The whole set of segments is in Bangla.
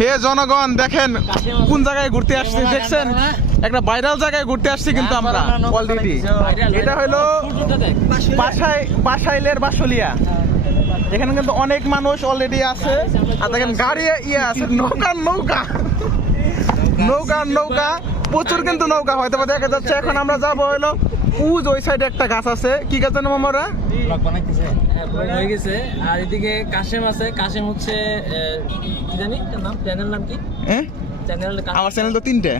হে জনগণ দেখেন কোন জায়গায় ঘুরতে আসছি দেখছেন, একটা ভাইরাল জায়গায় ঘুরতে আসছি কিন্তু আমরা অলরেডি। এটা হলো পাশাইলের বাসলিয়া। এখানে কিন্তু অনেক মানুষ অলরেডি আছে। আর দেখেন গাড়ি ইয়ে আছে, নৌকা প্রচুর কিন্তু নৌকা হয়তো দেখা যাচ্ছে। এখন আমরা যাবো হলো ওই সাইডে একটা গাছ আছে, কি গাছ জানো মামারা? হয়ে গেছে। আর এদিকে কাশেম আছে। কাশেম হচ্ছে কি জানি নাম, চ্যানেল নাম কি? আমার চ্যানেল তো 3টে।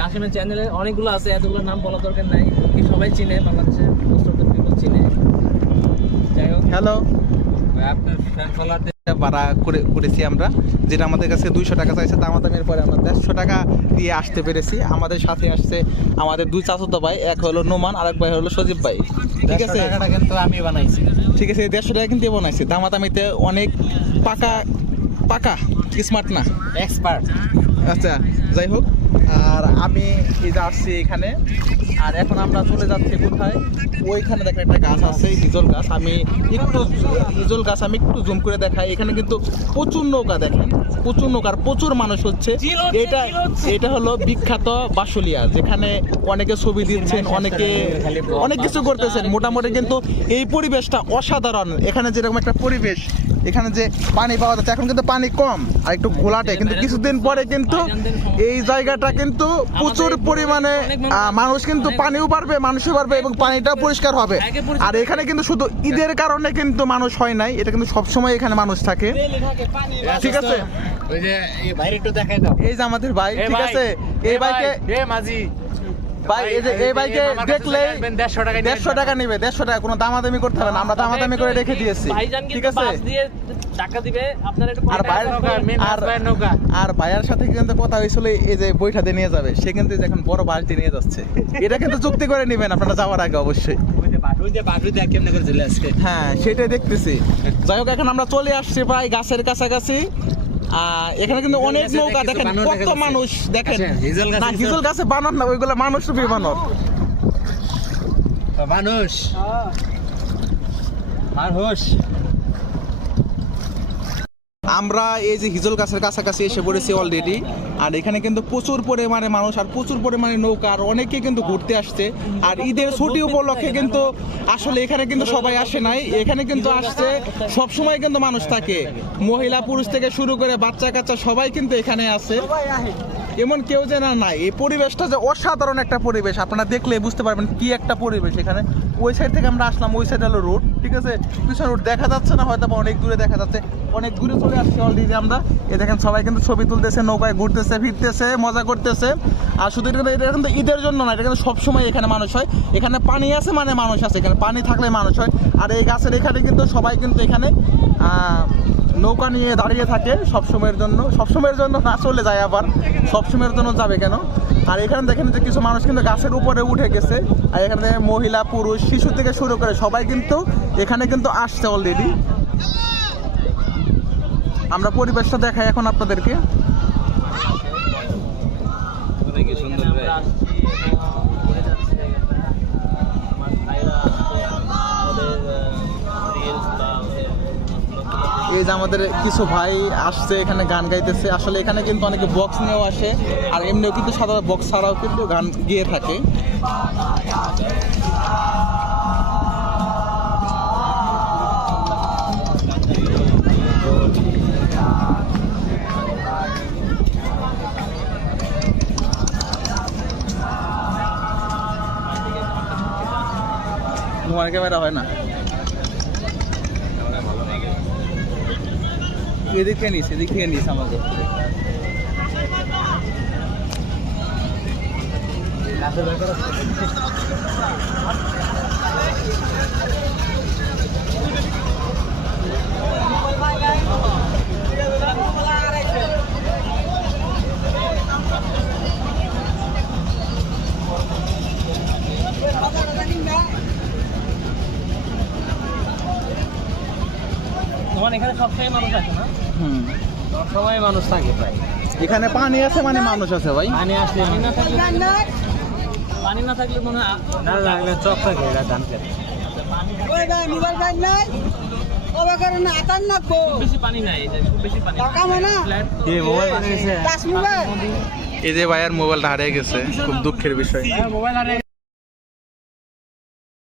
কাশেমের চ্যানেলে অনেকগুলো আছে, এতগুলো নাম বলা দরকার নাই, কি সবাই চিনে, বাংলাদেশের চিনে। যাই হোক, হ্যালো, আপনার ফ্যান ফলোয়ারদের ভাড়া করেছি আমরা, যেটা আমাদের কাছে 200 টাকা চাইছে, দামাদামির পরে আমরা 150 টাকা দিয়ে আসতে পেরেছি। আমাদের সাথে আসছে আমাদের 2 চাচাতো ভাই, এক হলো নোমান আর এক ভাই হলো সজীব ভাই। ঠিক আছে, টাকাটা কিন্তু আমি বানাইছি। ঠিক আছে, 150 টাকা কিন্তু বানাইছি। দামাদামিতে অনেক পাকা স্মার্ট না, এক্সপার্ট। আচ্ছা যাই হোক, আর আমি এই যে আসছি এখানে। আর এখন আমরা চলে যাচ্ছি কোথায়? ওইখানে দেখেন একটা গাছ আছে, হিজল গাছ। আমি একটু জুম করে দেখাই। এখানে কিন্তু প্রচুর নৌকা, দেখেন প্রচুর নৌকা, প্রচুর মানুষ হচ্ছে। এটা হলো বিখ্যাত বাসলিয়া, যেখানে অনেকে ছবি দিচ্ছেন, অনেক কিছু করতেছেন। মোটামুটি কিন্তু এই পরিবেশটা অসাধারণ। এখানে যেরকম একটা পরিবেশ, এখানে যে পানি পাওয়া যাচ্ছে, এখন কিন্তু পানি কম আর একটু ঘোলাটে, কিন্তু কিছুদিন পরে কিন্তু এই জায়গাটা কিন্তু প্রচুর পরিমাণে মানুষ কিন্তু পানিও বাড়বে, মানুষও বাড়বে এবং পানিটাও পরিষ্কার হবে। আর এখানে কিন্তু শুধু ঈদের কারণে কিন্তু মানুষ হয় নাই, এটা কিন্তু সবসময় এখানে মানুষ থাকে। ঠিক আছে, ওই যে এই ভাই একটু দেখাই দাও। এই যে আমাদের ভাই, ঠিক আছে, এই বাইকে মাঝি ভাই, এই বাইকে দেখলে 150 টাকা নেবে, 150 টাকা, কোনো দামাদামি করতে হবে না, আমরা দামাদামি করে রেখে দিয়েছি। ঠিক আছে, আর ভাইয়ার সাথে কিন্তু কথা হয়েছিল এই যে বৈঠাতে নিয়ে যাবে, সে কিন্তু এখন বড় বালতি নিয়ে যাচ্ছে। এটা কিন্তু চুক্তি করে নেবেন আপনারা যাওয়ার আগে অবশ্যই। হ্যাঁ, সেটাই দেখতেছি। যাই হোক, এখন আমরা চলে আসছি প্রায় গাছের কাছাকাছি। এখানে কিন্তু অনেক নৌকা, দেখেন কত মানুষ, দেখেন না হিজল গাছে বানর না, ওইগুলো মানুষ রূপী বানর। আমরা এই যে হিজল গাছের কাছাকাছি এসে পড়েছি অলরেডি। আর এখানে কিন্তু প্রচুর পরিমাণে মানুষ আর প্রচুর পরিমাণে নৌকা, আর অনেকে কিন্তু ঘুরতে আসছে। আর ঈদের ছুটি উপলক্ষে কিন্তু আসলে এখানে কিন্তু সবাই আসে নাই, এখানে কিন্তু আসছে সবসময় কিন্তু মানুষ থাকে, মহিলা পুরুষ থেকে শুরু করে বাচ্চা কাচ্চা সবাই কিন্তু এখানে আছে, এমন কেউ যে না নাই। এই পরিবেশটা যে অসাধারণ একটা পরিবেশ, আপনারা দেখলে বুঝতে পারবেন কি একটা পরিবেশ এখানে। ওই সাইড থেকে আমরা আসলাম, ওই সাইড হলো রোড, ঠিক আছে, পিছনে রোড দেখা যাচ্ছে না হয়তো, অনেক দূরে দেখা যাচ্ছে, অনেক দূরে চলে আসছি অলরেডি আমরা। এ দেখেন সবাই কিন্তু ছবি তুলতেছে, নৌকায় ঘুরতেছে ফিরতেছে, মজা করতেছে। আর শুধু এটা কিন্তু ঈদের জন্য না, এটা কিন্তু সবসময় এখানে মানুষ হয়। এখানে পানি আছে মানে মানুষ আছে, এখানে পানি থাকলে মানুষ হয়। আর এই গাছের এখানে কিন্তু সবাই কিন্তু এখানে নৌকা নিয়ে দাঁড়িয়ে থাকে সবসময়ের জন্য না, চলে যায় আবার, সবসময়ের জন্য যাবে কেন। আর এখানে দেখেন যে কিছু মানুষ কিন্তু গাছের উপরে উঠে গেছে। আর এখানে মহিলা পুরুষ শিশু থেকে শুরু করে সবাই কিন্তু এখানে কিন্তু আসছে অলরেডি। আমরা পরিবেশটা দেখাই এখন আপনাদেরকে। এই যে আমাদের কিছু ভাই আসছে এখানে গান গাইতেছে। আসলে এখানে কিন্তু অনেকে বক্স নিয়েও আসে, আর এমনিও কিন্তু সাদা বক্স ছাড়াও কিন্তু গান গিয়ে থাকে। মোবাইল ক্যামেরা হয় না, এদিক থেকে নিস আমাকে। এখানে সবসময় মানুষ আছে না? সবসময় মানুষ থাকে প্রায়। এখানে পানি আছে মানে মানুষ আছে ভাই। পানি আসলে পানি না থাকলে মনে হয় না লাগলে চক থাকে, এটা ধান খেতে। খুব বেশি পানি নাই, এটা খুব বেশি পানি ফ্ল্যাট তো। এই যে ভাইয়ার মোবাইলটা হারিয়ে গেছে, খুব দুঃখের বিষয়।